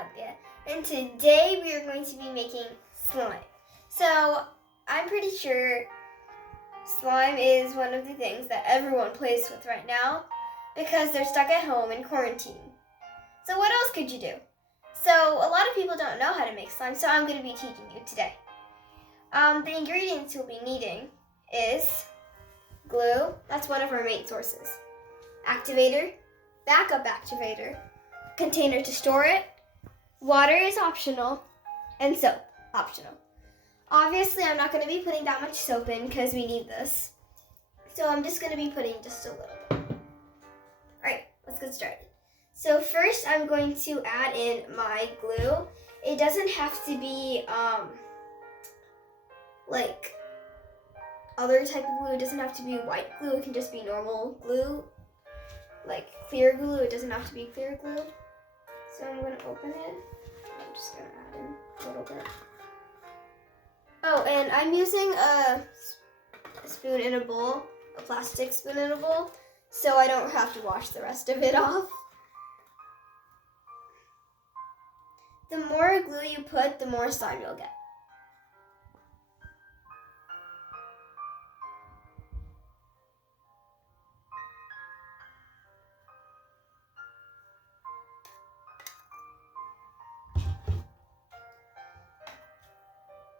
Adia, and today we are going to be making slime. So I'm pretty sure slime is one of the things that everyone plays with right now because they're stuck at home in quarantine. So what else could you do? So a lot of people don't know how to make slime, so I'm going to be teaching you today. The ingredients you'll be needing is glue, that's one of our main sources, activator, backup activator, container to store it, water is optional, and soap, optional. Obviously, I'm not going to be putting that much soap in because we need this. So I'm just going to be putting just a little bit. Alright, let's get started. So first I'm going to add in my glue. It doesn't have to be like other type of glue. It doesn't have to be white glue. It can just be normal glue, like clear glue. It doesn't have to be clear glue. So I'm going to open it. I'm just going to add in a little bit. Oh, and I'm using a spoon in a bowl, a plastic spoon in a bowl, so I don't have to wash the rest of it off. The more glue you put, the more slime you'll get.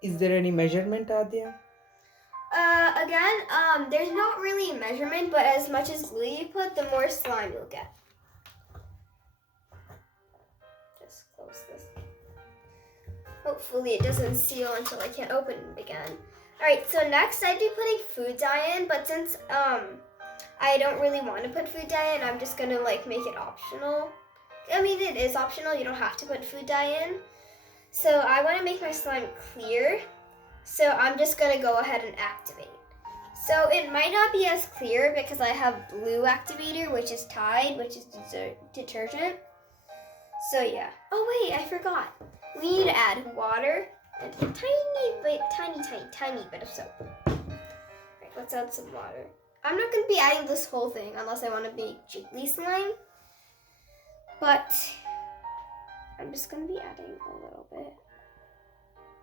Is there any measurement, Adya? Again, there's not really a measurement, but as much as glue you put, the more slime you'll get. Just close this. Hopefully it doesn't seal until I can't open it again. Alright, so next I'd be putting food dye in, but since I don't really want to put food dye in, I'm just gonna like make it optional. I mean, it is optional, you don't have to put food dye in. So I want to make my slime clear, so I'm just going to go ahead and activate. So it might not be as clear because I have blue activator, which is Tide, which is detergent. So yeah. Oh wait, I forgot. We need to add water and a tiny bit of soap. Alright, let's add some water. I'm not going to be adding this whole thing unless I want to make jiggly slime. But I'm just going to be adding a little bit.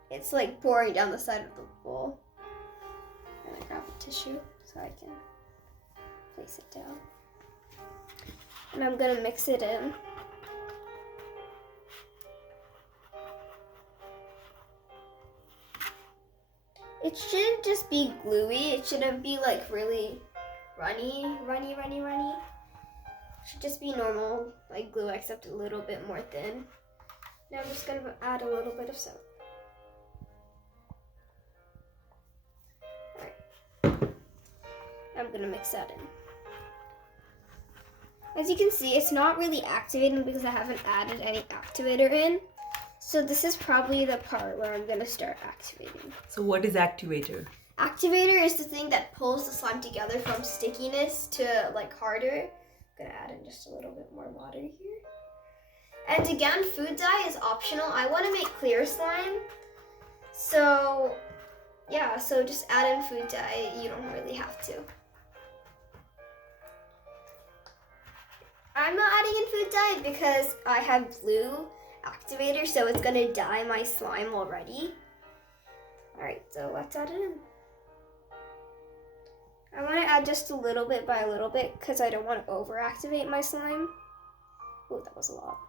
It's like pouring down the side of the bowl. I'm going to grab a tissue so I can place it down. And I'm going to mix it in. It shouldn't just be gluey. It shouldn't be like really runny. It should just be normal, like glue, except a little bit more thin. Now I'm just going to add a little bit of soap. Alright. I'm going to mix that in. As you can see, it's not really activating because I haven't added any activator in. So this is probably the part where I'm going to start activating. So what is activator? Activator is the thing that pulls the slime together from stickiness to like harder. I'm going to add in just a little bit more water here. And again, food dye is optional. I want to make clear slime. So, yeah, so just add in food dye. You don't really have to. I'm not adding in food dye because I have blue activator, so it's going to dye my slime already. Alright, so let's add it in. I want to add just a little bit by a little bit because I don't want to over-activate my slime. Oh, that was a lot.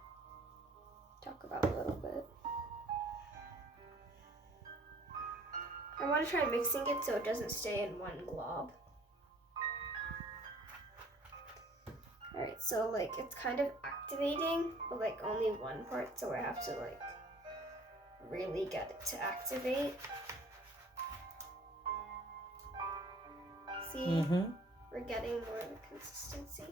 Talk about a little bit. I want to try mixing it so it doesn't stay in one glob. Alright, so like it's kind of activating, but like only one part, so I have to like really get it to activate. See? We're getting more of the consistency.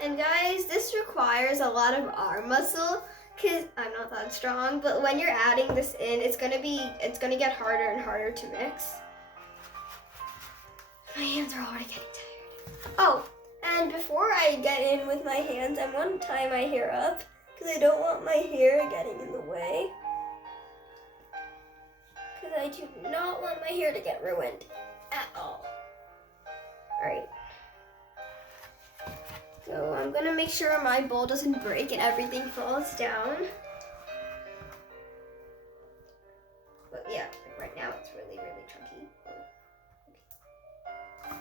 And guys, this requires a lot of arm muscle because I'm not that strong, but when you're adding this in, it's gonna get harder and harder to mix. My hands are already getting tired. Oh, and before I get in with my hands, I'm gonna tie my hair up because I don't want my hair getting in the way. Because I do not want my hair to get ruined at all. Alright. I'm gonna make sure my bowl doesn't break and everything falls down. But yeah, right now it's really, really chunky.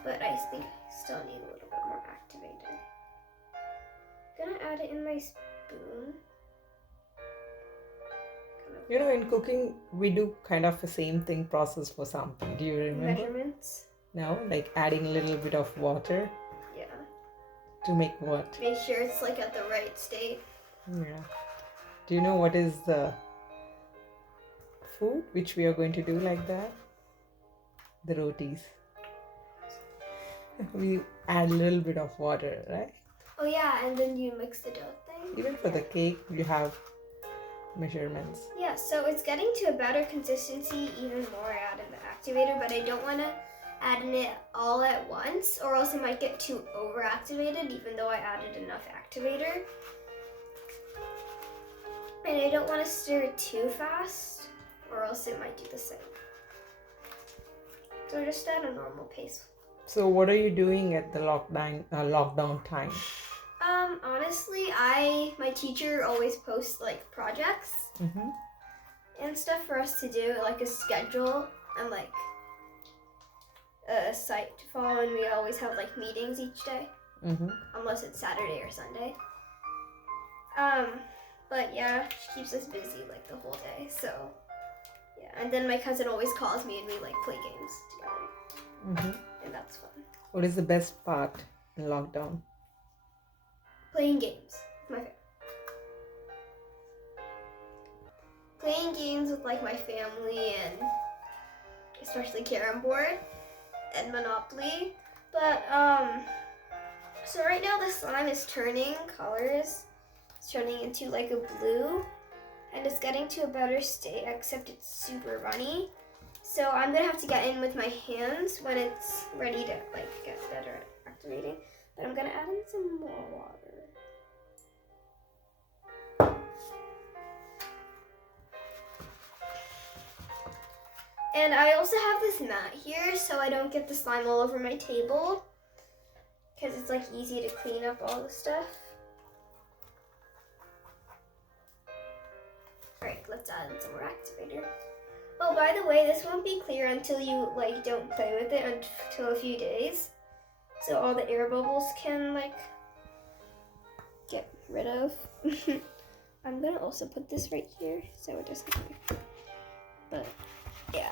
But I think I still need a little bit more activator. Gonna add it in my spoon. You know, in cooking, we do kind of the same thing process for something. Do you remember? Measurements. No, like adding a little bit of water Yeah. to make what? Make sure it's like at the right state. Yeah. Do you know what is the food which we are going to do like that? The rotis. We add a little bit of water, right? Oh yeah, and then you mix the dough thing. Even for the cake, you have measurements. Yeah, so it's getting to a better consistency even more out in the activator, but I don't want to add in it all at once or else it might get too over-activated even though I added enough activator. And I don't want to stir it too fast or else it might do the same. So just at a normal pace. So what are you doing at the lockdown time? Honestly, my teacher always posts like projects and stuff for us to do, like a schedule and like a site to follow, and we always have like meetings each day, unless it's Saturday or Sunday. But yeah, she keeps us busy like the whole day, so yeah. And then my cousin always calls me and we like play games together, and that's fun. What is the best part in lockdown? Playing games. My favorite. Playing games with like my family and especially Carrom board and Monopoly. But so right now the slime is turning colors. It's turning into like a blue and it's getting to a better state, except it's super runny. So I'm gonna have to get in with my hands when it's ready to like get better at activating. But I'm gonna add in some more water. And I also have this mat here so I don't get the slime all over my table, because it's like easy to clean up all the stuff. Alright, let's add in some more activator. Oh, by the way, this won't be clear until you like don't play with it until a few days. So all the air bubbles can like get rid of. I'm gonna also put this right here so it doesn't clear. But yeah.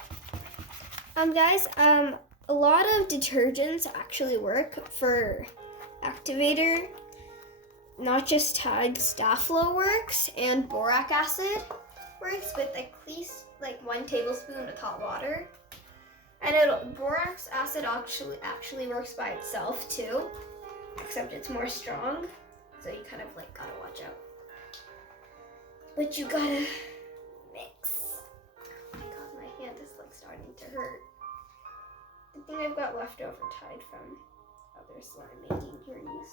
Guys, a lot of detergents actually work for activator. Not just Tide Staflo works and boric acid works, but at least like 1 tablespoon of hot water. And boric acid actually works by itself too, except it's more strong. So you kind of like gotta watch out. But you gotta mix. Oh my god, my hand is like starting to hurt. I think I've got leftover Tide from other slime making journeys.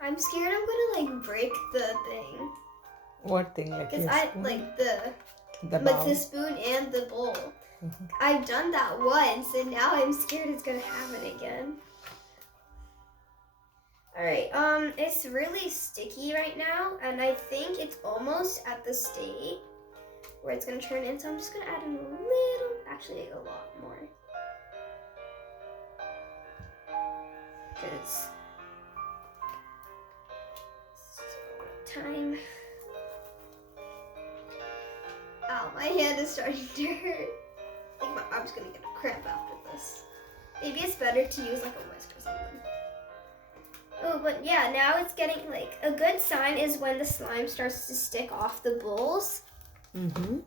I'm scared I'm gonna like break the thing. What thing? Like Because I like the with bowl? the spoon and the bowl. I've done that once and now I'm scared it's gonna happen again. Alright, it's really sticky right now and I think it's almost at the state where it's gonna turn in, so I'm just gonna add in a little, actually a lot more. Because time. Ow, my hand is starting to hurt. I think my arm's gonna get a cramp after this. Maybe it's better to use like a whisk or something. Oh, but yeah, now it's getting like, a good sign is when the slime starts to stick off the bowls.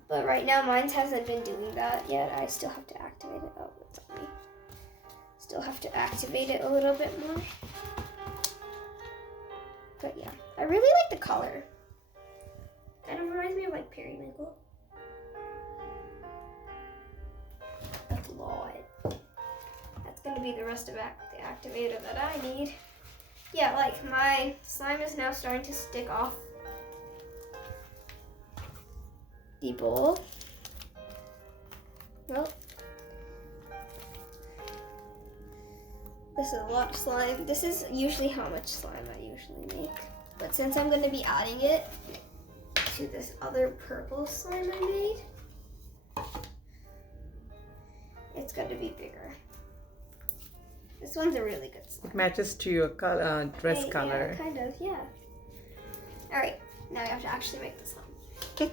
But right now mine hasn't been doing that yet. I still have to activate it. Oh, it's on me. Still have to activate it a little bit more. But yeah, I really like the color. Kind of reminds me of like periwinkle. That's a lot. That's gonna be the rest of the activator that I need. Yeah, like my slime is now starting to stick off the bowl. Well, this is a lot of slime. This is usually how much slime I usually make. But since I'm going to be adding it to this other purple slime I made, it's going to be bigger. This one's a really good slime. It matches to your dress Hey, color. Yeah, kind of, yeah. All right, now we have to actually make the slime.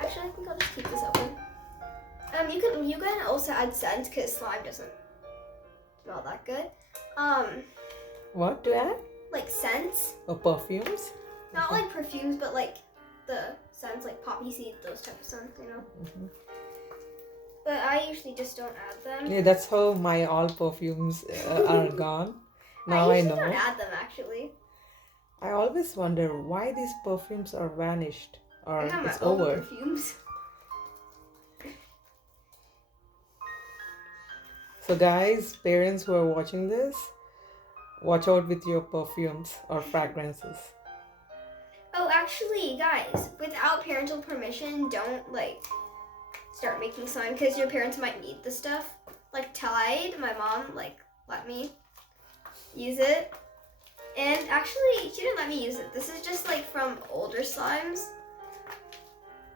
Actually, I think I'll just keep this open. You can also add scent because slime doesn't smell that good. What to add? Like scents, Oh, perfumes? not like perfumes, but like the scents, like poppy seed, those type of scents, you know. Mm-hmm. But I usually just don't add them. Yeah, that's how my all perfumes are gone. Now I I usually know. don't add them actually. I always wonder why these perfumes are vanished or I have my it's own over. perfumes. So guys, parents who are watching this, watch out with your perfumes or fragrances. Oh, actually, guys, without parental permission, don't like start making slime because your parents might need the stuff. Like Tide, my mom like let me use it, and actually she didn't let me use it. This is just like from older slimes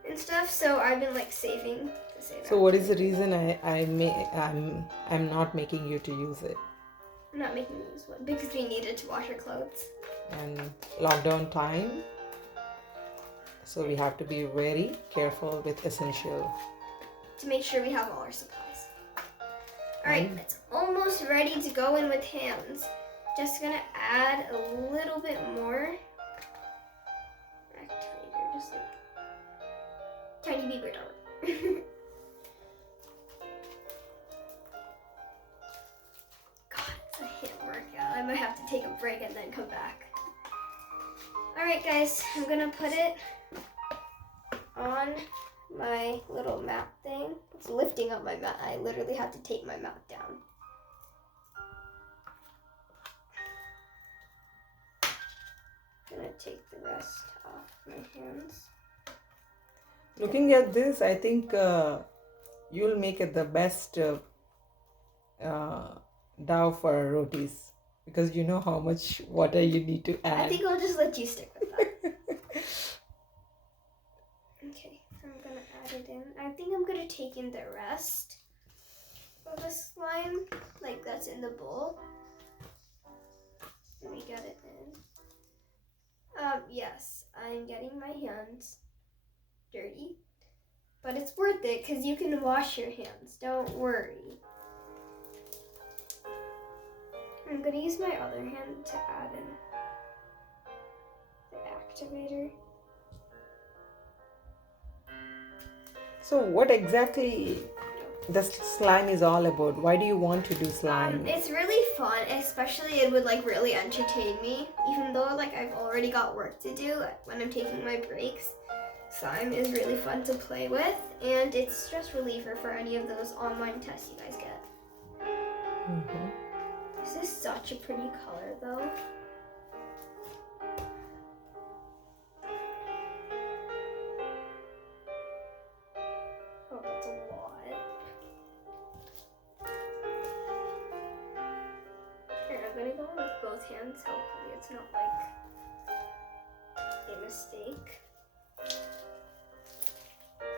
and stuff. So I've been like saving to save. So what is the reason I'm not making you to use it? I'm not making you use one because we needed to wash our clothes. And lockdown time, so we have to be very careful with essential. To make sure we have all our supplies. Alright, it's almost ready to go in with hands. Just gonna add a little bit more activator, just like tiny beaver dart. God, it's a hit workout. I might have to take a break and then come back. Alright guys, I'm gonna put it on my little mat thing. It's lifting up my mat. I literally had to take my mat down. Gonna take the rest off my hands. Looking at this, I think you'll make it the best dough for rotis because you know how much water you need to add. I think I'll just let you stick with that. Okay, so I'm gonna add it in. I think I'm gonna take in the rest of the slime, like that's in the bowl. Let me get it in. Yes, I'm getting my hands dirty, but it's worth it because you can wash your hands. Don't worry. I'm gonna use my other hand to add in the activator. So what exactly the slime is all about? Why do you want to do slime? It's really fun, especially it would like really entertain me. Even though like I've already got work to do when I'm taking my breaks, slime is really fun to play with, and it's stress reliever for any of those online tests you guys get. Mm-hmm. This is such a pretty color though. Oh, that's a lot. Here, I'm gonna go in with both hands. Hopefully it's not like a mistake.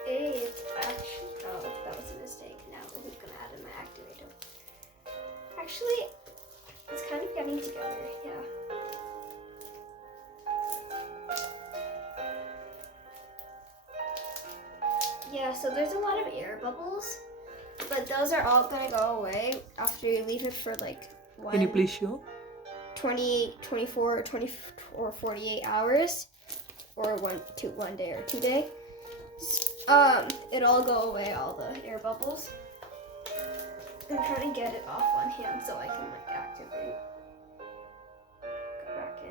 It's actually, oh, that was a mistake. Now who's gonna add in my activator? Actually, it's kind of getting together, yeah. Yeah, so there's a lot of air bubbles, but those are all gonna go away after you leave it for like Can you please show? 28, 24, 20, or 48 hours, or one day or 2 day. It'll all go away, all the air bubbles. I'm trying to get it off one hand so I can like activate. Go back in.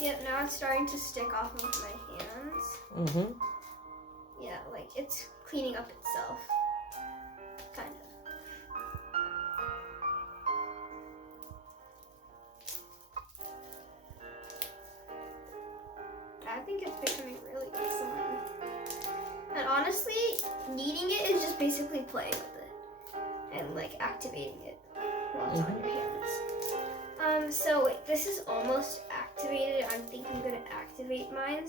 Yep, now it's starting to stick off of my hands. Mm-hmm. Yeah, like it's cleaning up itself. honestly, kneading it is just basically playing with it and like activating it while it's on your hands. So this is almost activated. I think I'm gonna activate mine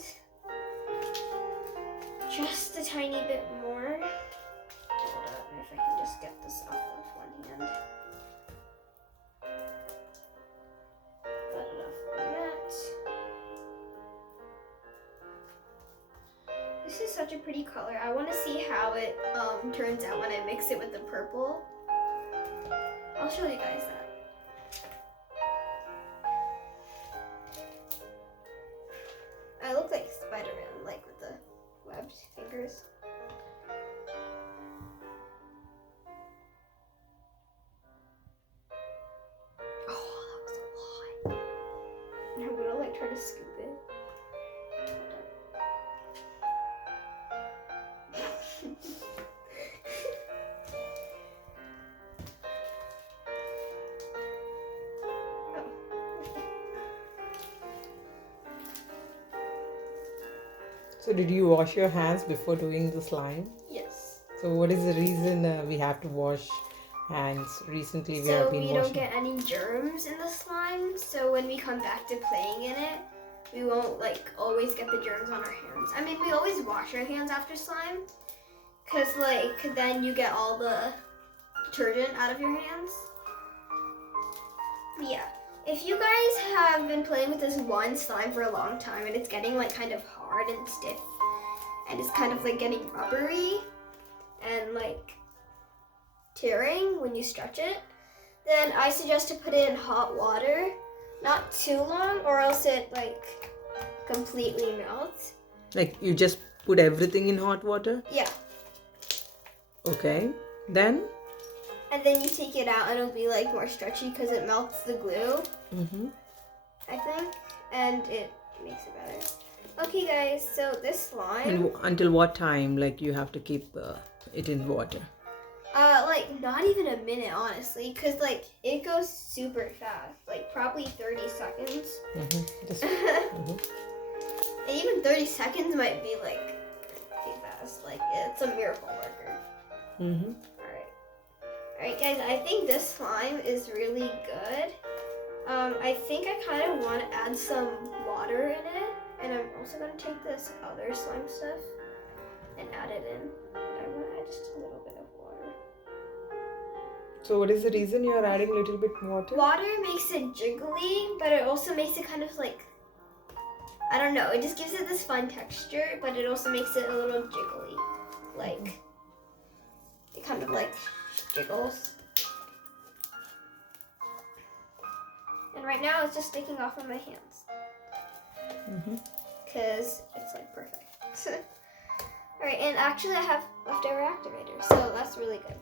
just a tiny bit more. Hold up, if I can just get this off with one hand. Got it off the mat. This is such a pretty color. I want to see how it turns out when I mix it with the purple. I'll show you guys that. I look like Spider-Man, like with the webbed fingers. Oh, that was a lot. I'm gonna like try to scoop it. So did you wash your hands before doing the slime? Yes. So what is the reason we have to wash hands? Recently we have So been we washing. don't get any germs in the slime. So when we come back to playing in it, we won't like always get the germs on our hands. I mean, we always wash our hands after slime, cause like then you get all the detergent out of your hands. But yeah, if you guys have been playing with this one slime for a long time and it's getting like kind of hard and stiff, and it's kind of like getting rubbery and like tearing when you stretch it, then I suggest to put it in hot water, not too long, or else it like completely melts. Like you just put everything in hot water? Yeah. Okay. Then? And then you take it out and it'll be like more stretchy because it melts the glue, I think, and it makes it better. Okay guys, so this slime... And until what time like you have to keep it in water? Like not even a minute, honestly, because like it goes super fast, like probably 30 seconds. And even 30 seconds might be like pretty fast, like it's a miracle worker. Alright guys, I think this slime is really good. I think I kind of want to add some water in it, and I'm also going to take this other slime stuff and add it in. I want to add just a little bit of water. So what is the reason you are adding a little bit water? Water makes it jiggly, but it also makes it kind of like, I don't know, it just gives it this fun texture, but it also makes it a little jiggly. Like, it kind of like jiggles. And right now it's just sticking off of my hands. Because it's like perfect. Alright, and actually I have leftover activator, so that's really good.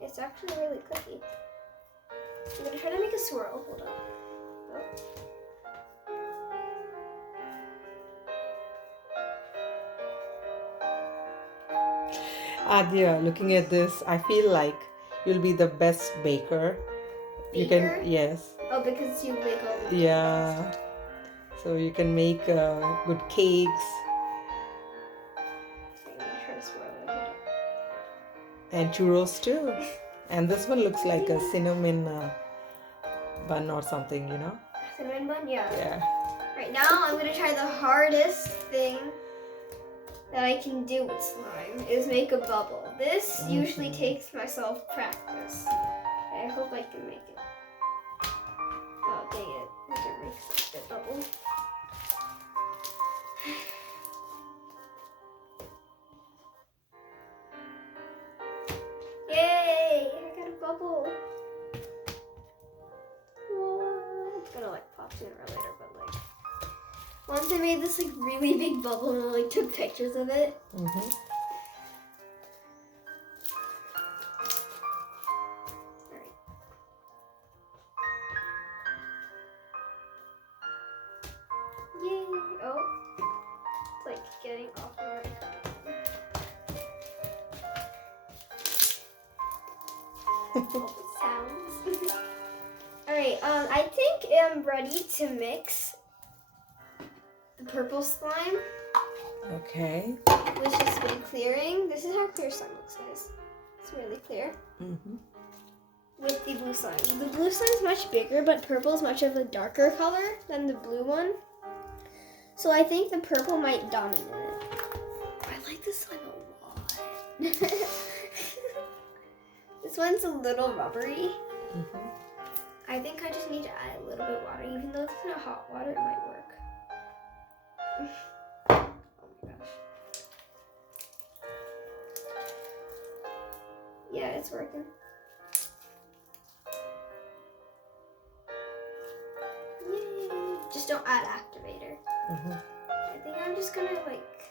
It's actually really cookie. I'm gonna try to make a swirl. Hold on. Adya, looking at this, I feel like you'll be the best baker. You can, yes. Oh, because you bake all the Yeah. So you can make good cakes. I'm gonna try to swirl it. Hold on. And churros too. And this one looks like a cinnamon bun or something, you know? Cinnamon bun? Yeah. Yeah. Right now, I'm gonna try the hardest thing that I can do with slime is make a bubble. This usually takes myself practice. I hope I can make it. Oh, dang it. I didn't make a bubble. Yay! I got a bubble. Whoa. It's gonna like pop sooner or later, but like once I made this like really big bubble and I like took pictures of it. Alright. Yay! Oh, it's like getting off of my all the sounds. Alright, I think I'm ready to mix the purple slime Okay. It's just been clearing. This is how clear slime looks, guys. It's really clear. Mm-hmm. With the blue slime. The blue slime is much bigger, but purple is much of a darker color than the blue one. So I think the purple might dominate it. I like this slime a lot. This one's a little rubbery. Mm-hmm. I think I just need to add a little bit of water. Even though it's not hot water, it might work. Oh my gosh. Yeah, it's working. Yay! Just don't add activator. Mm-hmm. I think I'm just gonna like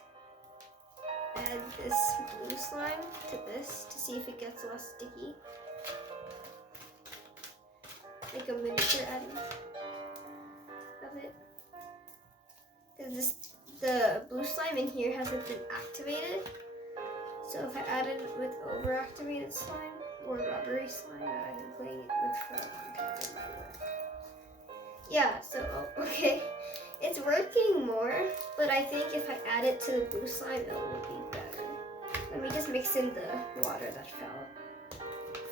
add this blue slime to this to see if it gets less sticky. Like a miniature adding of it. Because the blue slime in here hasn't been activated. So if I added it with overactivated slime or rubbery slime that I've been playing with for a long time, it might work. Yeah, so okay. It's working more, but I think if I add it to the blue slime, it will be better. Let me just mix in the water that fell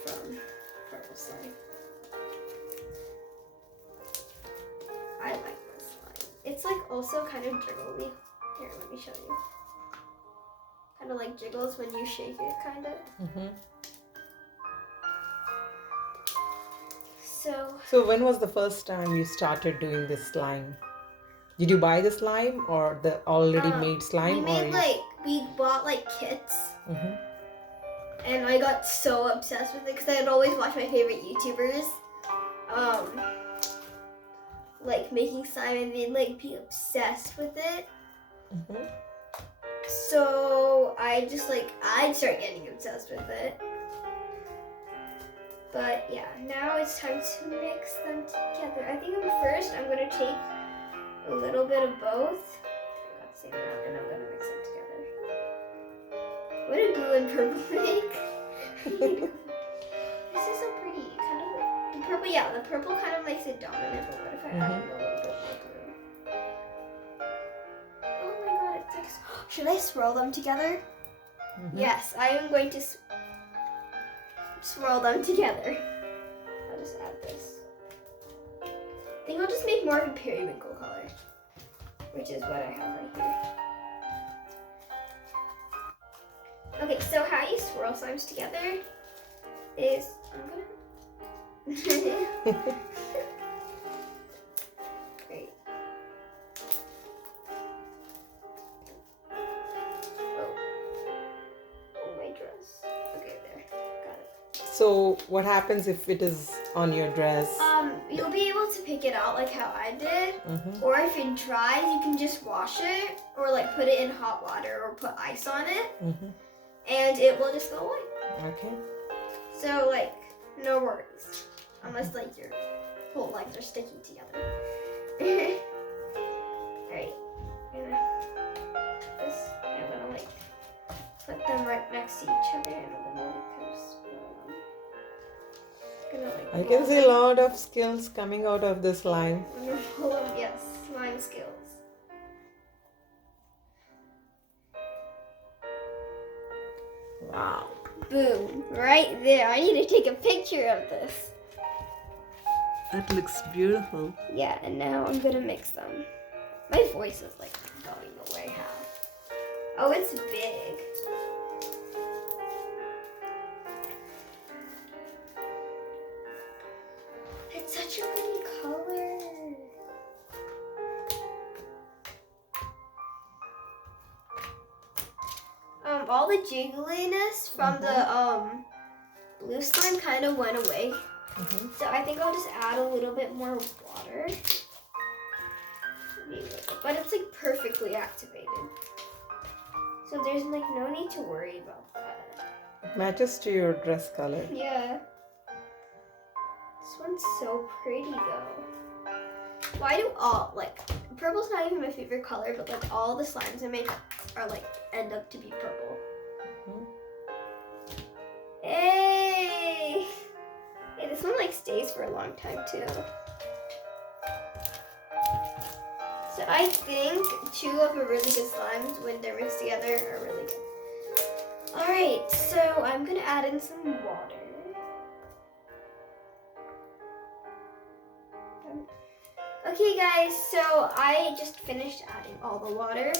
from purple slime. I like this slime. It's like also kind of jiggly. Here, let me show you. Kind of like jiggles when you shake it, kind of. Mm-hmm. So when was the first time you started doing this slime? Did you buy the slime or the already made slime? We bought like kits. Mm-hmm. And I got so obsessed with it because I'd always watch my favorite YouTubers like making slime and they'd like be obsessed with it. Mm-hmm. So I'd start getting obsessed with it. But yeah, now it's time to mix them together. I think I'm gonna take a little bit of both. I got the same amount and I'm gonna mix them together. What did blue and purple make? This is so pretty. Kind of like the purple. Yeah, the purple kind of makes it dominant. But what if I add in a little bit more blue? Oh my god! It's like. Should I swirl them together? Mm-hmm. Yes, I am going to swirl them together. I'll just add this. I think I'll just make more of a periwinkle color, which is what I have right here. Okay, so how you swirl slimes together is Great. Oh, my dress. Okay, there. Got it. So what happens if it is on your dress? You'll be able to pick it out like how I did. Mm-hmm. Or if it dries, you can just wash it or like put it in hot water or put ice on it. Mm-hmm. And it will just go away. Okay. So like, no worries. Unless like your whole legs are sticking together. Alright. I'm gonna like put them right next to each other and I'm gonna like kind of swirl them. I can see a lot of skills coming out of this slime. Yes, slime skills. Wow. Boom, right there. I need to take a picture of this. That looks beautiful. Yeah, and now I'm gonna mix them. My voice is like going away. How? Oh, it's big. It's such a pretty color. All the jiggliness from the blue slime kind of went away. Mm-hmm. So I think I'll just add a little bit more water. But it's like perfectly activated. So there's like no need to worry about that. It matches to your dress color. Yeah. This one's so pretty though. Why do purple's not even my favorite color, but like all the slimes I make are like end up to be purple. Mm-hmm. Hey! Hey, this one like stays for a long time too. So I think 2 of the really good slimes, when they're mixed together, are really good. Alright, so I'm going to add in some water. Okay guys, so I just finished adding all the water.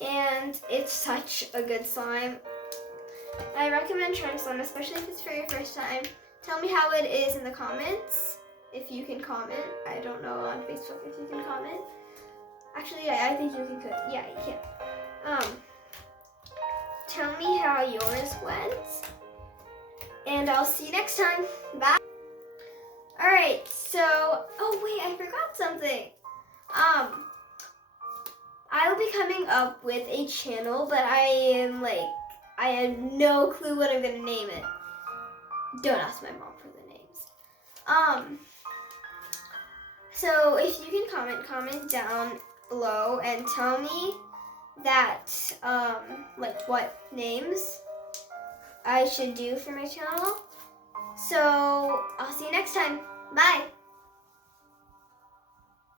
And it's such a good slime. I recommend trying slime, especially if it's for your first time. Tell me how it is in the comments, if you can comment. I don't know on Facebook if you can comment. Actually, yeah, I think you can. Yeah, you can. Tell me how yours went, and I'll see you next time. Bye. All right. So, oh wait, I forgot something. I will be coming up with a channel, but I have no clue what I'm gonna name it. Don't ask my mom for the names. So if you can comment down below and tell me that, like what names I should do for my channel. So I'll see you next time. Bye.